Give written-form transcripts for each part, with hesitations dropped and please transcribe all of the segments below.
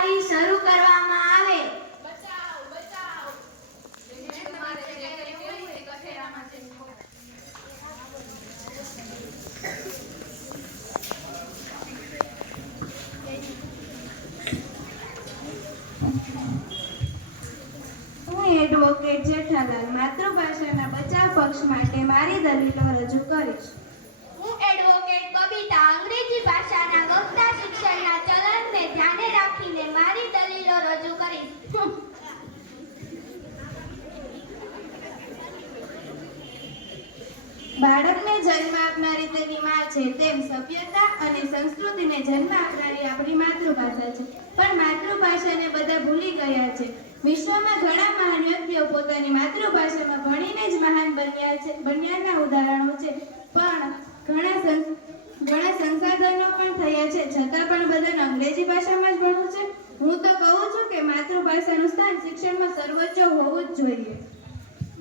શરૂ કરવામાં આવે. બચાવ બચાવ તમારે જે કરવું હોય કઠેરામાં જઈને કહો. હું એડવોકેટ જેઠાલાલ માતૃભાષાના બચાવ પક્ષ માટે મારી દલીલો રજૂ કરીશ. હું એડવોકેટ બબીતા અંગ્રેજી ભાષાના વક્તા શિક્ષણના ચલણને ધ્યાને રાખીને મારી દલીલો રજૂ કરીશ. બાળકને જન્મ આપનારી તેની માં છે, તેમ સભ્યતા અને સંસ્કૃતિને જન્મ આપનારી આપણી માતૃભાષા છે. પણ માતૃભાષાને બધા ભૂલી ગયા છે. વિશ્વમાં ઘણા મહાન વ્યક્તિઓ પોતાની માતૃભાષામાં ભણીને જ મહાન બન્યાના ઉદાહરણો છે. પણ ઘણા સંસાધનો પણ થયા છે, છતાં પણ બધાને અંગ્રેજી ભાષામાં જ ભણવું છે. હું તો કહું છું કે માતૃભાષાનું સ્થાન શિક્ષણમાં સર્વોચ્ચ હોવું જ જોઈએ.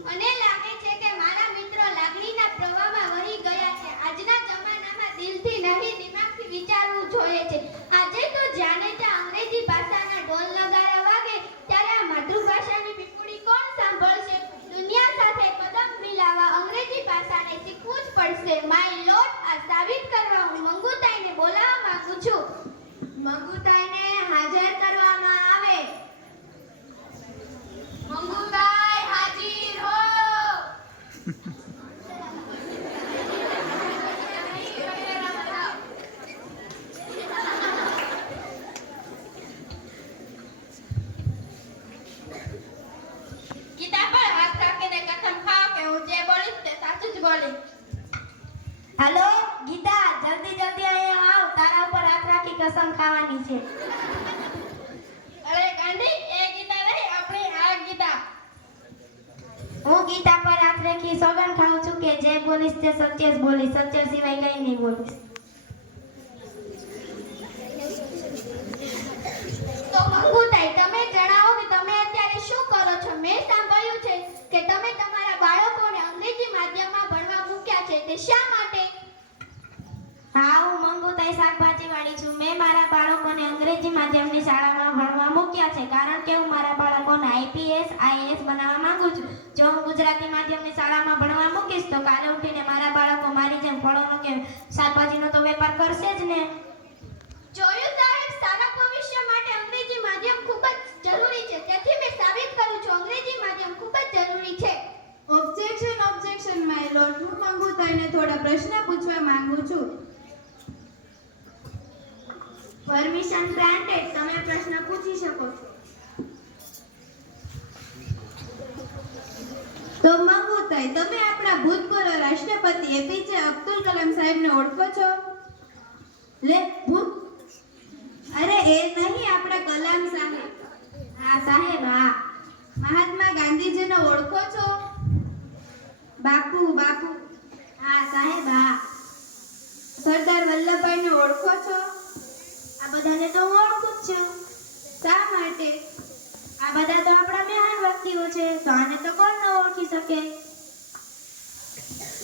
મને લાગે છે કે મારા મિત્ર લાગણીના પ્રવાહમાં વહી ગયા છે. આજના જમાનામાં દિલથી નહીં દિમાગથી વિચારવું જોઈએ છે. આજે તો જાણે ત્યાં અંગ્રેજી ભાષાના ઢોલ નગારા વાગે ત્યારે આ માતૃભાષાની પીપુડી કોણ સાંભળશે? દુનિયા સાથે પદમ મિલાવવા અંગ્રેજી ભાષાને શીખવું જ પડશે. માય લોટ, આ સાબિત કરવા હું મંગુતાઈને બોલાવવા માંગુ છું. મંગુતાઈને હાજર કરવામાં આવે. મંગુતાઈ હાજીર હો. ગીતા પર હાથ રાખીને કસમ ખાઓ કે હું જે બોલીશ તે સાચું જ બોલીશ. હાલો ગીતા, જલ્દી અહીંયા આવ. તારા ઉપર હાથ રાખી કસમ ખાવાની છે. અરે ગાંડી, એ ગીતા નહીં, આપણી આ ગીતા. હું ગીતા પર હાથ રાખી સોગંદ ખાઉં છું કે જે બોલીશ તે સત્ય જ બોલીશ, સત્ય સિવાય કંઈ નહીં બોલીશ. તો મંગુતાઈ, તમે જણાવો કે તમે અત્યારે શું કરો છો? મેં સાંભળ્યું છે કે તમે તમારા બાળકોને અંગ્રેજી માધ્યમમાં ભણવા મૂક્યા છે, તે શા માટે? હા, હું મંગુતાઈ શાકભાજી વાળી છું. મેં મારા બાળકોને અંગ્રેજી માધ્યમની શાળામાં ભણવા મૂક્યા છે, કારણ કે હું મારા બાળકોને આઈપીએસ આઈએએસ બનાવવા માંગુ છું. જો હું ગુજરાતી માધ્યમની શાળામાં ભણવા મૂકીશ તો કાલે ઉઠીને મારા બાળકો મારી જેમ ફળોનો કે શાકભાજીનો તો વેપાર કરશે જ ને. જોયું સાહેબ, સારા ભવિષ્ય માટે અંગ્રેજી માધ્યમ ખૂબ જ જરૂરી છે. તેથી મેં સાબિત કરું છું અંગ્રેજી માધ્યમ ખૂબ જ જરૂરી છે. ઓબ્જેક્શન ઓબ્જેક્શન માય લોર્ડ, હું મંગુતાઈને થોડા પ્રશ્ન પૂછવા માંગુ છું. પરમિશન ગ્રાન્ટેડ, તમે પ્રશ્ન પૂછી શકો છો. તો મંગુતાઈ, તમે આપણા ભૂતપૂર્વ રાષ્ટ્રપતિ એપીજે અબ્દુલ કલામ સાહેબને ઓળખો છો? અરે એ નહીં, આપણા કલામ સાહેબ. હા સાહેબ, હા. મહાત્મા ગાંધીજીને ઓળખો છો? બાપુ. હા સાહેબ, હા. સરદાર વલ્લભભાઈને ઓળખો છો? આ બધાને તો હું ઓળખું જ છું. શા માટે? આ બધા તો આપણા મહાન વ્યક્તિઓ છે, તો આને તો કોણ ન ઓળખી શકે?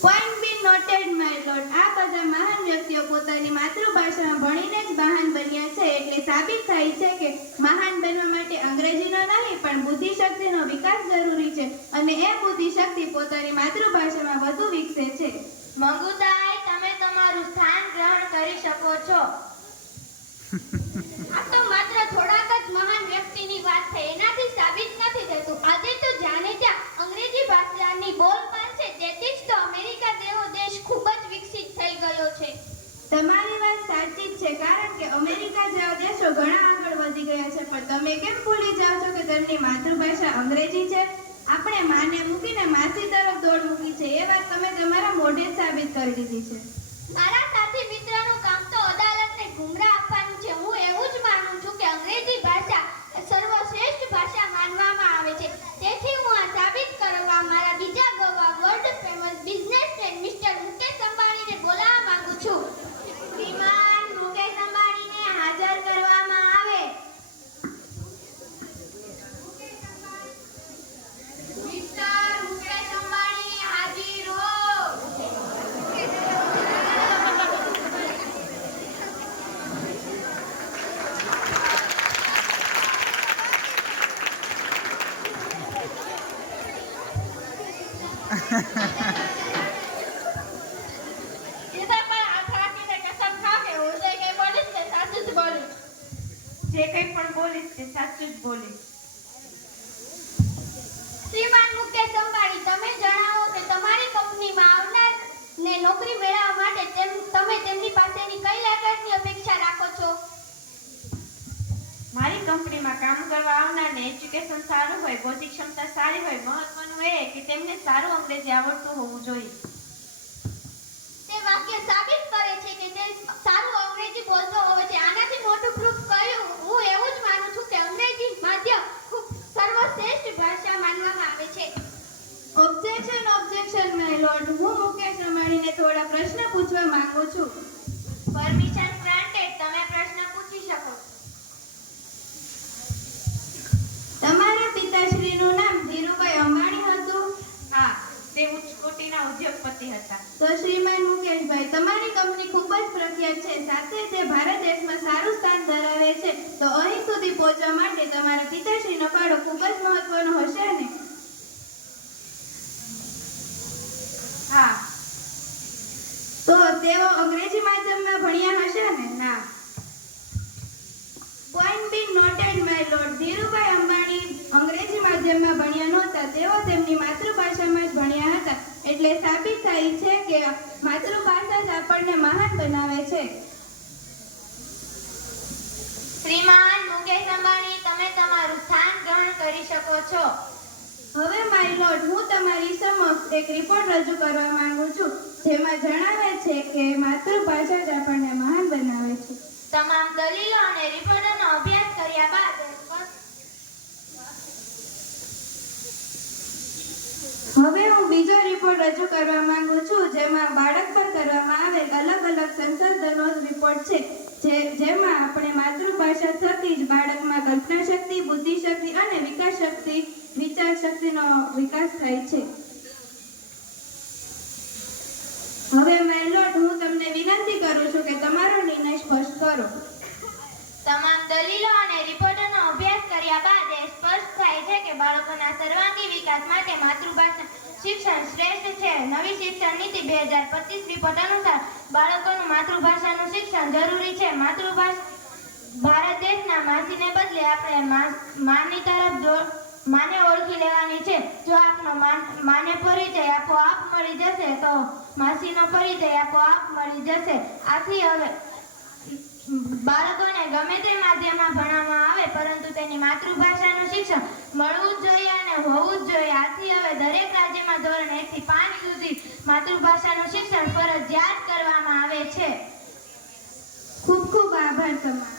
Point be noted my lord, આ બધા મહાન વ્યક્તિઓ પોતાની માતૃભાષામાં ભણીને જ મહાન બન્યા છે. એટલે સાબિત થાય છે કે મહાન બનવા માટે અંગ્રેજીનો નહીં પણ બુદ્ધિશક્તિનો વિકાસ જરૂરી છે, અને એ બુદ્ધિશક્તિ પોતાની માતૃભાષામાં વધુ વિકસે છે. મંગુતાઈ, તમે તમારું સ્થાન ગ્રહણ કરી શકો છો. આ તો માત્ર થોડાક જ મહાન વ્યક્તિની વાત થઈ, એનાથી સાબિત નથી થતું. આજે તો જાણે ત્યાં અંગ્રેજી ભાષાની બોલબાલ છે, તેથી જ તો અમેરિકા જેવો દેશ ખૂબ જ વિકસિત થઈ ગયો છે. તમારી વાત સાચી જ છે, કારણ કે અમેરિકા જેવા દેશો ઘણા આગળ વધી ગયા છે. પણ તમે કેમ ભૂલી જાઓ છો કે તેમની માતૃભાષા અંગ્રેજી છે? આપણે માને મૂકીને માસી તરફ દોડ મૂકી છે. એ વાત તમે તમારા મોઢે જ સાબિત કરી દીધી છે. મારા સાથી મિત્રનું કામ તો અદાલતને ગુમરાહ આપવાનું છે. હું એવું જ માનું છું કે અંગ્રેજી ભાષા સર્વશ્રેષ્ઠ ભાષા માનવામાં આવે છે. તેથી હું આ સાબિત કરવા મારા બીજા ગવાહ world famous businessman mister Mukesh અંબાણીને બોલાવવા માંગુ છું. શ્રીમાન મુકેશ અંબાણીને હાજર કરવામાં આવે. મિસ્ટર મુકેશ અંબાણી હાજીર હો. ઈધર પર હાથ રાખીને કસમ ખા કે હું જે કંઈ બોલીશ તે સાચું જ બોલીશ. જે કંઈ પણ બોલીશ તે સાચું જ બોલીશ. શ્રીમાન મુકેશ અંબાણી, તમે જણાવો કે તમારી કંપનીમાં આવનાર ને નોકરી મેળવવા માટે તમે તેમની પાસેની કઈ લાગતની અપેક્ષા રાખો છો? મારી કંપનીમાં કામ કરવા આવનારને એજ્યુકેશન સારું હોય, બૌદ્ધિક ક્ષમતા સારી હોય. મહત્વનું એ કે તેમને સારું અંગ્રેજી આવડતું હોવું જોઈએ. તે વાક્ય સાબિત કરે છે કે તે સારું અંગ્રેજી બોલતો હોય છે. આનાથી મોટું પ્રૂફ કયું? હું એવું જ માનું છું કે અંગ્રેજી માધ્યમ ખૂબ સર્વશ્રેષ્ઠ ભાષા માનવામાં આવે છે. ઓબ્જેક્શન ઓબ્જેક્શન માય લોર્ડ, હું મુકેશ અંબાણીને થોડા પ્રશ્ન પૂછવા માંગુ છું. પરમિશન ગ્રાન્ટેડ, તમે પ્રશ્ન પૂછી શકો. તમારા પિતાશ્રીનું નામ ધીરુભાઈ અંબાણી હતું? હા, તે ઉચ્ચ કોટીના ઉદ્યોગપતિ હતા. તો શ્રીમાન મુકેશભાઈ, તમારી કંપની ખૂબ જ પ્રખ્યાત છે, સાથે તે ભારત દેશમાં સારું સ્થાન ધરાવે છે. તો અહીં સુધી પહોંચવા માટે તમારા પિતાશ્રીનો ફાળો ખૂબ જ મહત્વનો હશે ને? હા. તો તેઓ અંગ્રેજી માધ્યમમાં ભણ્યા હશે ને? ના. Point be noted my lord, Dhirubhai Ambani અંગ્રેજી માધ્યમમાં ભણ્યા નહોતા, તેઓ તેમની માતૃભાષામાં જ ભણ્યા હતા. એટલે સાબિત થાય છે કે માતૃભાષા જ આપણને મહાન બનાવે છે. શ્રીમાન મુકેશ અંબાણી, તમે તમારું સ્થાન ગ્રહણ કરી શકો છો. હવે માય લોર્ડ, હું તમારી સમક્ષ એક રિપોર્ટ રજૂ કરવા માંગુ છું, જેમાં જણાવે છે કે માતૃભાષા જ આપણને મહાન બનાવે છે. તમામ દલીલો અને રિપોર્ટનો અભ્યાસ કર્યા બાદ હવે હું બીજો રિપોર્ટ રજૂ કરવા માંગુ છું, જેમાં બાળક પર કરવામાં આવેલ અલગ અલગ સંશોધનનો રિપોર્ટ છે, જેમાં આપણે માતૃભાષા થકી જ બાળકમાં કલ્પના શક્તિ, બુદ્ધિ શક્તિ અને વિકાસ શક્તિ, વિચાર શક્તિનો વિકાસ થાય છે. હવે માય લોર્ડ, હું તમને વિનંતી કરું છું કે તમારો નિર્ણય સ્પષ્ટ કરો. તમામ દલીલો અને રિપોર્ટનો અભ્યાસ કર્યા બાદ એ સ્પષ્ટ થાય છે કે બાળકોના સર્વાંગી વિકાસ માટે માતૃભાષા શિક્ષણ શ્રેષ્ઠ છે. નવી શિક્ષણ નીતિ 2025 રિપોર્ટ અનુસાર બાળકોનું માતૃભાષાનું શિક્ષણ જરૂરી છે. માતૃભાષા ભારત દેશના માસીને બદલે આપણે માની તરફ માને ઓળખી લેવાની છે. જો આપનો માને પરિચય આપોઆપ મળી જશે તો માસીનો પરિચય આપોઆપ મળી જશે. આથી હવે બાળકોને ગમે તે માધ્યમમાં ભણવામાં આવે, પરંતુ તેની માતૃભાષાનું શિક્ષણ મળવું જ જોઈએ અને હોવું જ જોઈએ. આથી હવે દરેક રાજ્યમાં ધોરણ 1 થી 5 સુધી માતૃભાષાનું શિક્ષણ ફરજિયાત કરવામાં આવે છે. ખૂબ ખૂબ આભાર તમારો.